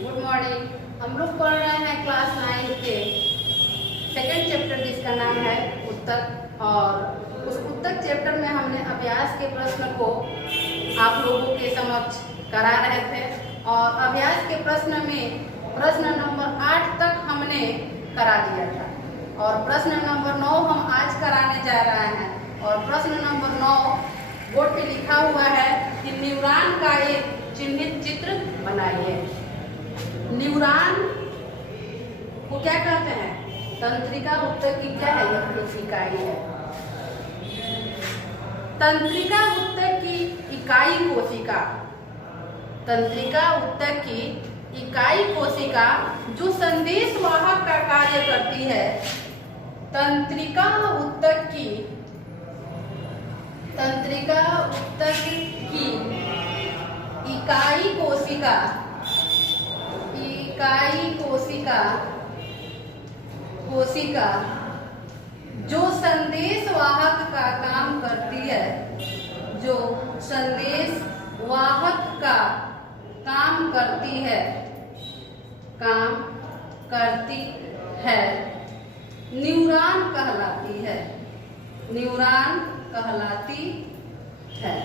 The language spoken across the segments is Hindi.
Good morning. हम लोग पढ़ रहे हैं क्लास 9 के सेकंड चैप्टर जिसका नाम है उत्तक। और उस उत्तक चैप्टर में हमने अभ्यास के प्रश्न को आप लोगों के समक्ष करा रहे थे। और अभ्यास के प्रश्न में प्रश्न नंबर 8 तक हमने करा दिया था और प्रश्न नंबर 9 हम आज कराने जा रहे हैं। और प्रश्न नंबर 9 बोर्ड पे लिखा हुआ है कि न्यूरॉन का एक चिन्हित चित्र बनाइए। न्यूरॉन को क्या कहते हैं? तंत्रिका उत्तक की क्या है? यह इकाई है। तंत्रिका उत्तक की इकाई कोशिका, तंत्रिका उत्तक की इकाई कोशिका जो संदेश वाहक का कार्य करती है। तंत्रिका उत्तक की इकाई कोशिका जो संदेश वाहक का काम करती है, जो संदेश वाहक का काम करती है न्यूरॉन कहलाती है। न्यूरॉन कहलाती है।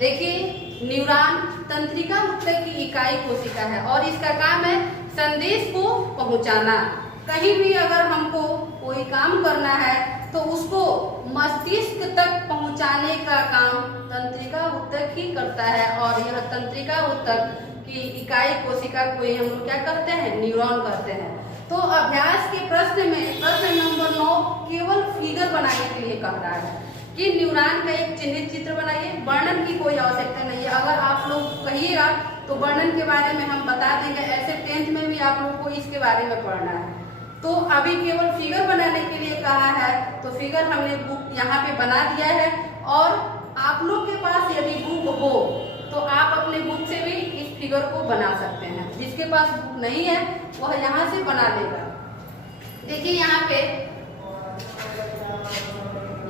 देखिए, न्यूरॉन तंत्रिका उत्तक की इकाई कोशिका है और इसका काम है संदेश को पहुंचाना। कहीं भी अगर हमको कोई काम करना है तो उसको मस्तिष्क तक पहुंचाने का काम तंत्रिका उत्तक ही करता है। और यह तंत्रिका उत्तक की इकाई कोशिका को हम लोग क्या करते हैं? न्यूरॉन कहते हैं। तो अभ्यास के प्रश्न में प्रश्न नंबर 9 केवल फिगर बनाने के लिए कह रहा है कि न्यूरॉन का एक चिन्हित चित्र बनाइए। वर्णन की कोई आवश्यकता नहीं है। अगर आप लोग कहिएगा तो वर्णन के बारे में हम बता देंगे। ऐसे 10th में भी आप लोगों को इसके बारे में पढ़ना है। तो अभी केवल फिगर बनाने के लिए कहा है, तो फिगर हमने बुक यहाँ पे बना दिया है। और आप लोग के पास यदि बुक हो तो आप अपने बुक से भी इस फिगर को बना सकते हैं। जिसके पास बुक नहीं है वह यहाँ से बना लेगा। देखिए, यहाँ पे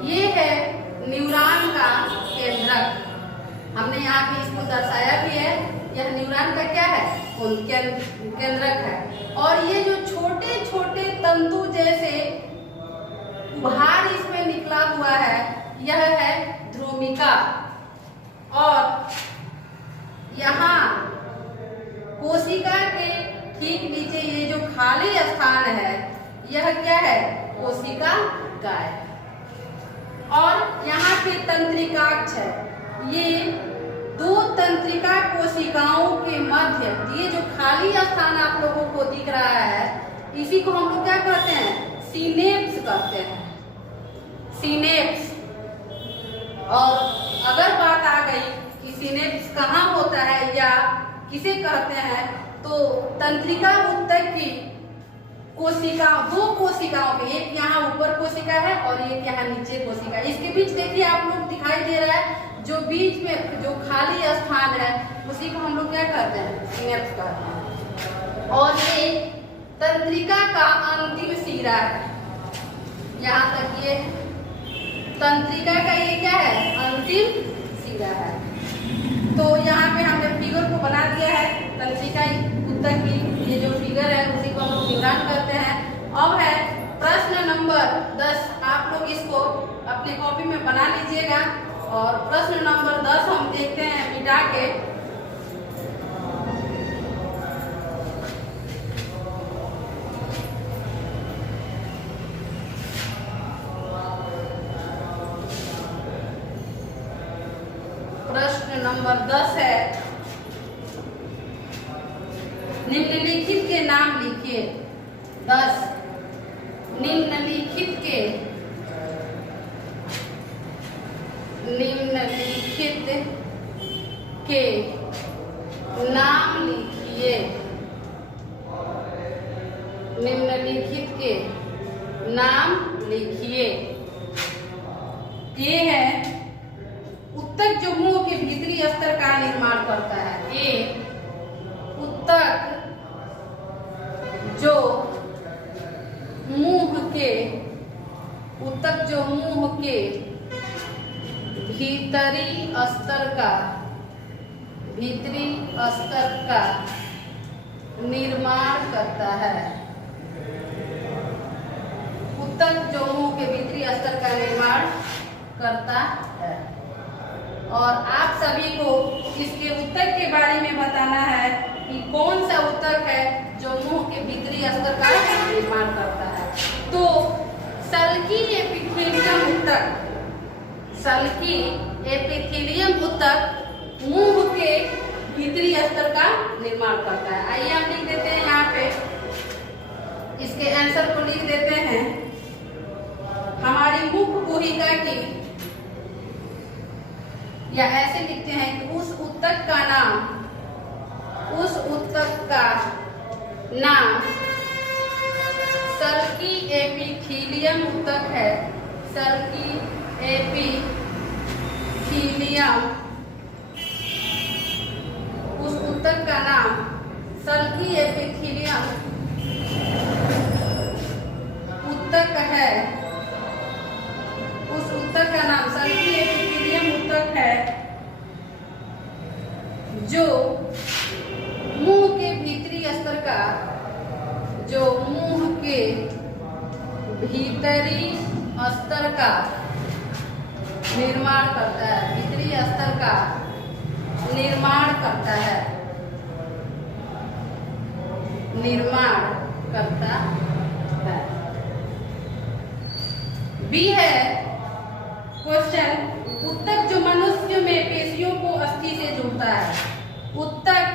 ये है न्यूरॉन का केंद्रक। हमने यहाँ पे इसको दर्शाया भी है। यह न्यूरॉन का क्या है? केंद्रक है। और ये जो छोटे छोटे तंतु जैसे उभार इसमें निकला हुआ है, यह है ध्रुमिका। और यहाँ कोशिका के ठीक नीचे ये जो खाली स्थान है, यह क्या है? कोशिका काय। और यहाँ पे तंत्रिकाक्ष है। ये दो तंत्रिका कोशिकाओं के मध्य ये जो खाली स्थान आप लोगों को दिख रहा है, इसी को हम लोग क्या कहते हैं? सिनेप्स कहते हैं। सिनेप्स। और अगर बात आ गई कि सिनेप्स कहाँ होता है या किसे कहते हैं, तो तंत्रिका उत्तक की कोशिका, दो कोशिकाओं के, एक यहाँ ऊपर कोशिका है और एक यहाँ नीचे कोशिका। इसके बीच देखिए आप लोग दिखाई दे रहा है, जो बीच में जो खाली स्थान है उसी को हम लोग क्या कहते हैं? सिनेप्स कहते हैं। और ये तंत्रिका का अंतिम सिरा है। यहाँ तक ये तंत्रिका का ये क्या है? अंतिम सिरा है। तो यहाँ पे हमने फिगर को बना दिया है। तंत्रिका उत्तक की ये जो फिगर है उसी को हम लोग न्यूरॉन कहते हैं। अब है प्रश्न नंबर 10। आप लोग इसको अपने कॉपी में बना लीजिएगा। और प्रश्न नंबर 10 हम देखते हैं मिटा के। प्रश्न नंबर 10 है, निम्नलिखित के नाम लिखिए। 10 निम्नलिखित के नाम लिखिए। निम्नलिखित के नाम लिखिए। ये है उत्तक जो मुंह के भीतरी स्तर का निर्माण करता है। ये उत्तक जो मुंह के भीतरी स्तर का निर्माण करता है। उत्तक जो मुंह के भीतरी स्तर का निर्माण करता है। और आप सभी को इसके उत्तक के बारे में बताना है कि कौन सा उत्तक है जो मुंह के भीतरी स्तर का निर्माण करता है। तो सल्की एपिथेलियम उत्तक, सल्की एपिथेलियम उत्तक मुंह के भीतरी स्तर का निर्माण करता है। आइए हम लिख देते हैं यहाँ पे, इसके आंसर को लिख देते हैं। हमारी मुख गुहिका की, या ऐसे लिखते हैं कि उस उत्तक का नाम, उस उत्तक का नाम सल्की एपिथेलियम उत्तक है। सल्की एपिथेलियम, उस उत्तक का नाम सल्की एपिथेलियम उत्तक है। उस उत्तक का नाम सल्की एपिथेलियम उत्तक है जो मुंह के भीतरी स्तर का, जो मुंह के भीतरी स्तर का निर्माण करता है, भीतरी स्तर का निर्माण करता है, निर्माण करता है। बी है क्वेश्चन, उत्तक जो मनुष्य में पेशियों को अस्थि से जोड़ता है। उत्तक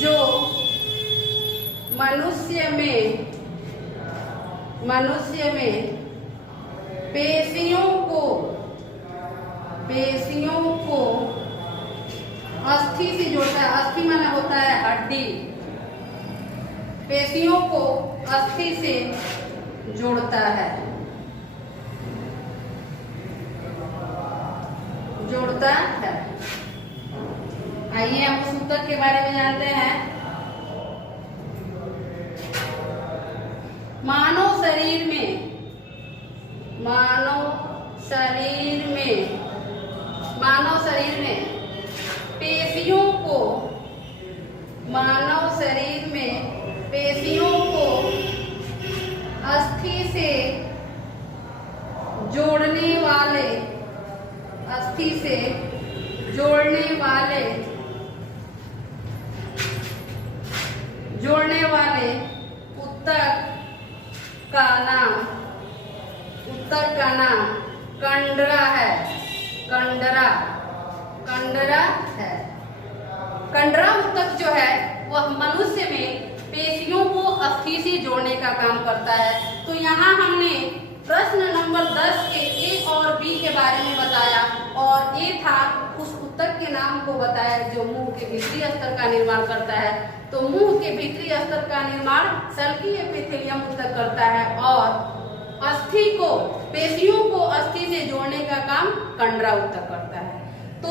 जो मनुष्य में पेशियों को अस्थि से जोड़ता है। अस्थि माना होता है हड्डी। पेशियों को अस्थि से जोड़ता है, जोड़ता है। आइए हम उस उत्तक के बारे में जानते हैं। मानव शरीर में पेशियों को अस्थि से जोड़ने वाले उत्तक का नाम कंडरा है। कंडरा है। कंडरा उत्तक जो है वह मनुष्य में पेशियों को अस्थि से जोड़ने का काम करता है। तो यहाँ हमने प्रश्न नंबर 10 के ए और बी के बारे में बताया, और ए था उस उत्तक के नाम को बताया जो मुंह के भीतरी स्तर का निर्माण करता है। तो मुंह के भीतरी स्तर का निर्माण सल्की एपिथेलियम उत्तक करता है, और अस्थि को, पेशियों को अस्थि से जोड़ने का काम कंडरा उत्तक करता है। तो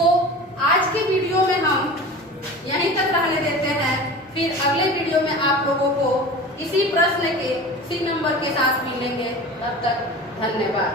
आज के वीडियो में हम यहीं तक रहने देते हैं। फिर अगले वीडियो में आप लोगों को इसी प्रश्न के सी नंबर के साथ मिलेंगे। तब तक धन्यवाद।